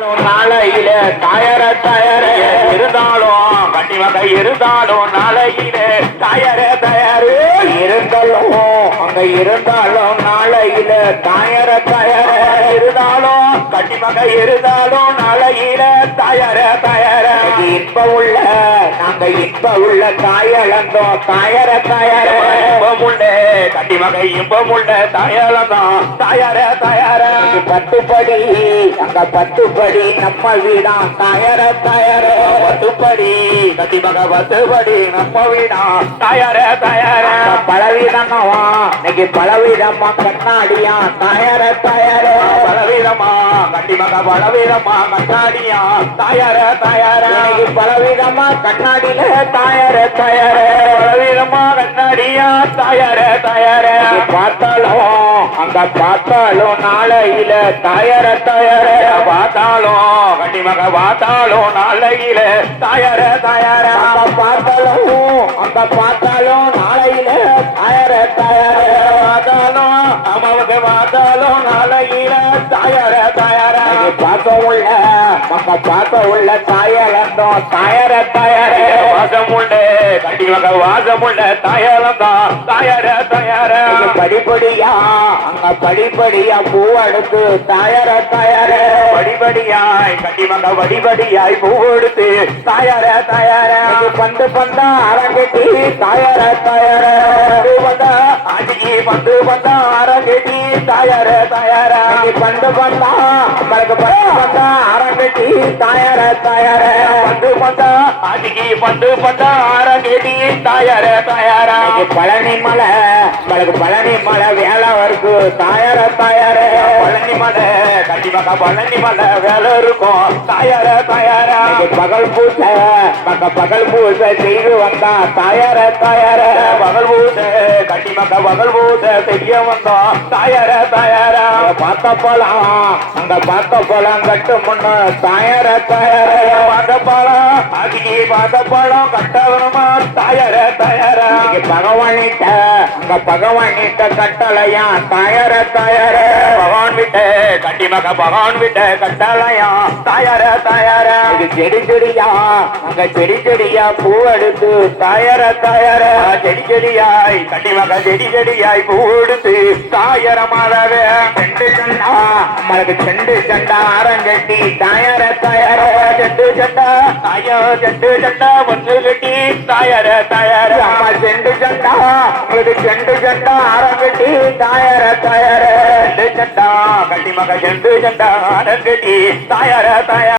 நாளையில தாயர தயார இருந்தாலும் கண்டிப்பாக இருந்தாலும் நாளையில தாயர தயாரு. இருந்தாலும் அங்க இருந்தாலும் நாளையில தாயர தயார. இருந்தாலும் கண்டிப்பாக இருந்தாலும் நாளையில தாயர தயார. இப்ப உள்ள நாங்க இப்ப உள்ள தாயளந்தோம் தாயர தயார. கண்டிப்பாக இன்பம் உள்ள தாயளந்தோம் தாயர தயார. பட்டுப்படி அங்க பட்டுப்படி நம்ம வீடா தாயர தாயர. பட்டுப்படி கண்டிப்பாக பட்டுப்படி நம்ம வீடா தாயர தாயர. பலவிதமாவா இன்னைக்கு பலவிதமா கண்ணாடியா? தாயர தாயர. பலவிதமா கண்டிப்பாக பலவிதமா கண்ணாடியா? தாயர தாயர. இன்னைக்கு பலவிதமா கண்ணாடியில தாயர தாயர. தாயர தாயர. பார்த்தாலும் அங்க பார்த்தாலும் நாளையில தாயர தாயர. பார்த்தாலும் கண்டிப்பாக பார்த்தாலும் நாளையில தாயர தாயர. அங்க பார்த்தாலும் அங்க பார்த்தாலும் நாளையில தாயர தாயர. பார்த்தாலும் அம்மாவுக்கு பார்த்தாலும் நாளையில தாயர தாயர. பார்க்க உள்ள மக்க பார்க்க உள்ள தாயலந்தோம் தாயர தாயர. வாசம் உண்டு. கண்டிப்பாக வாசம் உள்ள தாயலந்தோம் தாயர. தாயர படிப்படியா அங்க படிப்படியா பூ எடுத்து தாயர தாயர. படிப்படியாய் கண்டிப்பாக படிப்படியாய் பூ எடுத்து தாயர தாயர. பந்து பந்தா அரங்கட்டி தாயர தாயர. பந்தா ஆட்சிக்கு பந்து பந்தா அரங்கட்டி தாயர தாயர. பந்து பந்தா நம்மளுக்கு பந்து பந்தா அரங்கட்டி தாயர தாயர. பந்து பந்தா பட்டு பந்து பந்தா அரங்கட்டி தாயர? பழனி மலை பழனி மலை இருக்கு தாயர தாயர. பழனி மலை கண்டிப்பாக பழனி மலை வேலை இருக்கும். தாயர தாயர. பகல் பூசை பக்க பகல் பூசை செய்து வந்தா தாயர தாயர. பகல் பூசை கண்டிப்பாக பகல் பூசை செய்ய வந்தோம் தாயர தாயர. பார்த்த போலாம் அங்க பார்த்த போலாம் கட்டு முன்ன தாயர தாயர. பார்த்த போலாம் அதுக்கு பார்த்த போலாம் கட்டவனுமா? தாயர தாயர. பகவானிட்ட அங்க பகவானிட்ட கட்டளையா தாயர தாயர. பகவான் விட்ட கண்டிப்பாக பகவான் விட்ட கட்டளையா தாயர தாயர. இது செடி செடியா? அங்க செடி செடியா? பூ எடுத்து. தாயர தாயர. செடி செடியாய் கண்டிப்பாக செடி செடியாய் பூ எடுத்து. தாயர மாதவே. செண்டு சண்டா. நம்மளுக்கு செண்டு சண்டா அரங்கட்டி தாயர தாயர. செண்டு சண்டா. தாயோ செண்டு சண்டா ஒன்று கட்டி. தாயர தாயர? அம்மா செண்டு சண்டா உங்களுக்கு செண்டு சண்டா அரங்கட்டி தாயர தாயர. செண்டு சண்டா மக செண்டு சண்டா அரங்கட்டி தாயர தாயர.